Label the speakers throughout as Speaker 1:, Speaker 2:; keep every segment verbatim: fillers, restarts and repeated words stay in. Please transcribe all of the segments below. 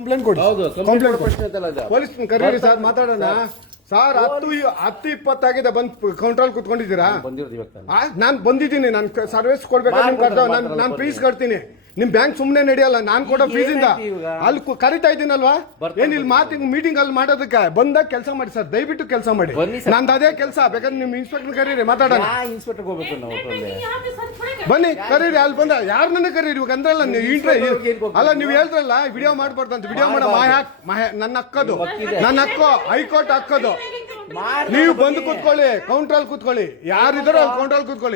Speaker 1: Complaint ಕೊಡಿ.
Speaker 2: Complaint ಪ್ರಶ್ನೆ
Speaker 1: police ಕರೀರಿ ಸರ್, ಮಾತಾಡೋಣ ಸರ್. ಹತ್ತು ಹತ್ತು ಇಪ್ಪತ್ತಾಗಿದೆ, ಬಂದ್ ಕೌಂಟ್ರಲ್ಲಿ ಕುತ್ಕೊಂಡಿದ್ದೀರಾ? ನಾನ್ ಬಂದಿದ್ದೀನಿ, ನಾನು ಸರ್ವಿಸ್ ಕೊಡ್ಬೇಕು, ನಾನು ಫೀಸ್ ಕಟ್ತೀನಿ. ನಿಮ್ ಬ್ಯಾಂಕ್ ಸುಮ್ನೆ ನಡೆಯಲ್ಲ, ನಾನ್ ಕೊಡೋ ಫೀಸ್ ಇಂದ ಅಲ್ಲಿ ಕರಿತಾ ಇದ್ದೀನಲ್ವಾ? ಏನ್ ಇಲ್ಲಿ ಮಾತಿಂಗ್ ಮೀಟಿಂಗ್ ಅಲ್ಲಿ ಮಾಡೋದಕ್ಕೆ ಬಂದಾಗ ಕೆಲಸ ಮಾಡಿ ಸರ್, ದಯವಿಟ್ಟು ಕೆಲಸ ಮಾಡಿ. ನಂದು ಅದೇ ಕೆಲಸ. ಬೇಕಾದ್ರೆ ನಿಮ್ ಇನ್ಸ್ಪೆಕ್ಟರ್ ಕರೀರಿ, ಮಾತಾಡೋಣ. ಬನ್ನಿ ಕರೀರಿ, ಅಲ್ಲಿ ಬಂದ ಯಾರನ್ನ ಕರೀರಿ. ಇವಾಗ ಅಂದ್ರಲ್ಲ ನೀವು ಇಂಟ್ರೆ ಅಲ್ಲ, ನೀವು ಹೇಳ್ರಲ್ಲ ವಿಡಿಯೋ ಮಾಡ್ಬಾರ್ದು ಅಂತ. ವಿಡಿಯೋ ಮಾಡೋ ಮಾಯ ನನ್ನ ಹಕ್ಕದು, ನನ್ನ ಹಕ್ಕು, ಹೈಕೋರ್ಟ್ ಹಕ್ಕದು. ನೀವು ಬಂದು ಕೂತ್ಕೊಳ್ಳಿ, ಕೌಂಟ್ರಲ್ಲಿ ಕೂತ್ಕೊಳ್ಳಿ, ಯಾರಿದಾರೋ ಅಲ್ಲಿ ಕೌಂಟ್ರಲ್ಲಿ ಕೂತ್ಕೊಳ್ಳಿ.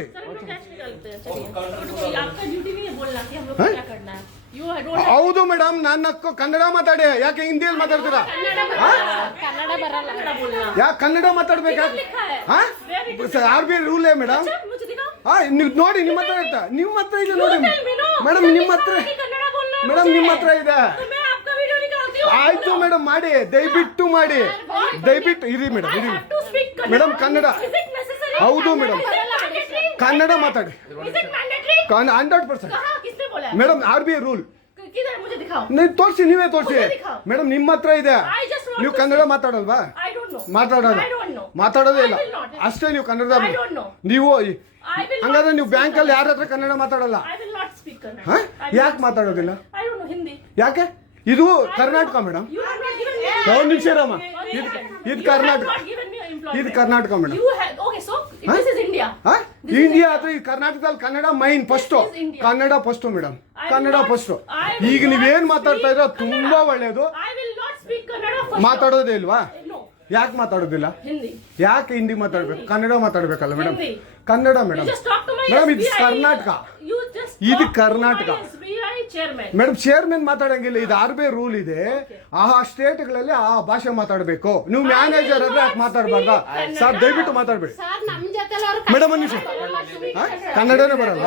Speaker 1: ಹೌದು ಮೇಡಮ್, ನನ್ನ ಹಕ್ಕು. ಕನ್ನಡ ಮಾತಾಡಿ, ಯಾಕೆ ಹಿಂದಿಯಲ್ಲಿ ಮಾತಾಡ್ತೀರಾ? ಯಾಕೆ ಕನ್ನಡ ಮಾತಾಡ್ಬೇಕಾ? ಆರ್ ಬಿ ಐ ರೂಲೇ ಮೇಡಮ್. ಹಾ, ನೀವು ನೋಡಿ, ನಿಮ್ಮ ಹತ್ರ ಇರ್ತಾ, ನಿಮ್ಮ ಹತ್ರ ಇದೆ ನೋಡಿ ಮೇಡಮ್, ನಿಮ್ಮ ಹತ್ರ ಮೇಡಮ್, ನಿಮ್ಮ ಹತ್ರ ಇದೆ. ಆಯ್ತು ಮೇಡಮ್, ಮಾಡಿ, ದಯವಿಟ್ಟು ಮಾಡಿ, ದಯವಿಟ್ಟು ಇರಿ ಮೇಡಮ್, ಇರಿ ಮೇಡಮ್. ಕನ್ನಡ ಹೌದು ಮೇಡಮ್, ಕನ್ನಡ ಮಾತಾಡಿ, hundred percent madam. R B I rule ನೀವು ತೋರಿಸಿ, ನೀವೇ ತೋರಿಸಿ ಮೇಡಮ್, ನಿಮ್ಮ ಹತ್ರ ಇದೆ. ನೀವು ಕನ್ನಡ ಮಾತಾಡಲ್ವಾ? ಮಾತಾಡೋದು ಮಾತಾಡೋದೇ ಇಲ್ಲ ಅಷ್ಟೇ. ನೀವು ಕನ್ನಡ ನೀವು ಹಂಗಾದ್ರೆ ನೀವು ಬ್ಯಾಂಕಲ್ಲಿ ಯಾರ ಹತ್ರ ಕನ್ನಡ ಮಾತಾಡಲ್ಲ? ಯಾಕೆ ಮಾತಾಡೋದಿಲ್ಲ? ಯಾಕೆ? ಇದು ಕರ್ನಾಟಕ ಮೇಡಮ್. ಒಂದು ನಿಮಿಷ ರಾಮ, ಇದು ಕರ್ನಾಟಕ, ಇದು ಕರ್ನಾಟಕ ಮೇಡಮ್. ಇಂಡಿಯಾ ಅಥವಾ ಈ ಕರ್ನಾಟಕದಲ್ಲಿ Kannada main first, Kannada first madam, Kannada first. ಈಗ ನೀವೇನ್ ಮಾತಾಡ್ತಾ ಇರೋ ತುಂಬಾ ಒಳ್ಳೇದು. ಮಾತಾಡೋದೇ ಇಲ್ವಾ? ಯಾಕೆ ಮಾತಾಡೋದಿಲ್ಲ? ಯಾಕೆ ಹಿಂದಿ ಮಾತಾಡ್ಬೇಕು? ಕನ್ನಡ ಮಾತಾಡ್ಬೇಕಲ್ಲ ಮೇಡಮ್. ಕನ್ನಡ ಮೇಡಮ್. ಮೇಡಮ್ ಇದು ಕರ್ನಾಟಕ, ಇದು ಕರ್ನಾಟಕ ಮೇಡಮ್. ಚೇರ್ಮನ್ ಮಾತಾಡಂಗಿಲ್ಲ, ಇದು ಆರ್ ಬಿ ಐ ರೂಲ್ ಇದೆ. ಆ ಸ್ಟೇಟ್ಗಳಲ್ಲಿ ಆ ಭಾಷೆ ಮಾತಾಡಬೇಕು. ನೀವು ಮ್ಯಾನೇಜರ್ ಆದ್ರೆ ಯಾಕೆ ಮಾತಾಡ್ಬಾರ್ದ ಸರ್? ದಯವಿಟ್ಟು ಮಾತಾಡ್ಬೇಡಿ ಮೇಡಮ್. ಒಂದು ನಿಮಿಷ, ಕನ್ನಡನೇ ಬರಲ್ಲ?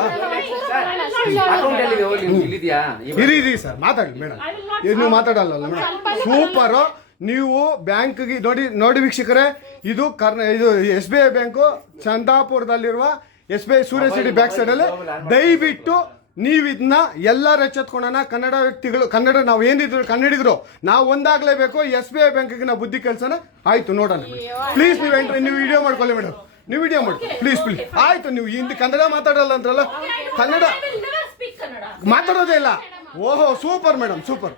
Speaker 1: ಇರಿ ಇರಿ ಸರ್, ಮಾತಾಡಿ ಮೇಡಮ್. ನೀವು ಮಾತಾಡಲ್ಲ ಮೇಡಮ್. ಸೂಪರು. ನೀವು ಬ್ಯಾಂಕ್ಗೆ ನೋಡಿ ನೋಡಿ ವೀಕ್ಷಕರೇ, ಇದು ಕರ್ನಾ ಇದು ಎಸ್ ಬಿ ಐ ಬ್ಯಾಂಕು ಚಂದಾಪುರದಲ್ಲಿರುವ S B I Surya city back side ಅಲ್ಲಿ. ದಯವಿಟ್ಟು ನೀವು ಇದನ್ನ ಎಲ್ಲರೂ ಎಚ್ಚೆತ್ಕೊಳ್ಳೋಣ. ಕನ್ನಡ ವ್ಯಕ್ತಿಗಳು, ಕನ್ನಡ ನಾವು ಏನಿದ್ರು ಕನ್ನಡಿಗರು, ನಾವು ಒಂದಾಗ್ಲೇಬೇಕು. ಎಸ್ ಬಿ ಐ ಬ್ಯಾಂಕಿಗೆ ನಾವು ಬುದ್ಧಿ ಕೆಲಸನ ಆಯ್ತು ನೋಡೋಣ. ಪ್ಲೀಸ್ ನೀವು ಎಂಟ್ರಿ, ನೀವು ವಿಡಿಯೋ ಮಾಡ್ಕೊಳ್ಳಿ ಮೇಡಮ್, ನೀವು ವಿಡಿಯೋ ಮಾಡಿ ಪ್ಲೀಸ್ ಪ್ಲೀಸ್. ಆಯ್ತು, ನೀವು ಹಿಂದಿ ಕನ್ನಡ ಮಾತಾಡಲ್ಲ ಅಂದ್ರಲ್ಲ, ಕನ್ನಡ ಮಾತಾಡೋದೇ ಇಲ್ಲ. ಓಹೋ, ಸೂಪರ್ ಮೇಡಮ್, ಸೂಪರ್.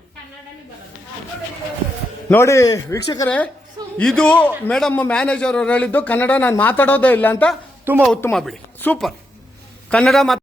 Speaker 1: ನೋಡಿ ವೀಕ್ಷಕರೇ, ಇದು ಮೇಡಮ್ ಮ್ಯಾನೇಜರ್ ಅವರು ಹೇಳಿದ್ದು, ಕನ್ನಡ ನಾನು ಮಾತಾಡೋದೇ ಇಲ್ಲ ಅಂತ. ತುಂಬಾ ಉತ್ತಮ ಬಿಡಿ, ಸೂಪರ್. ಕನ್ನಡ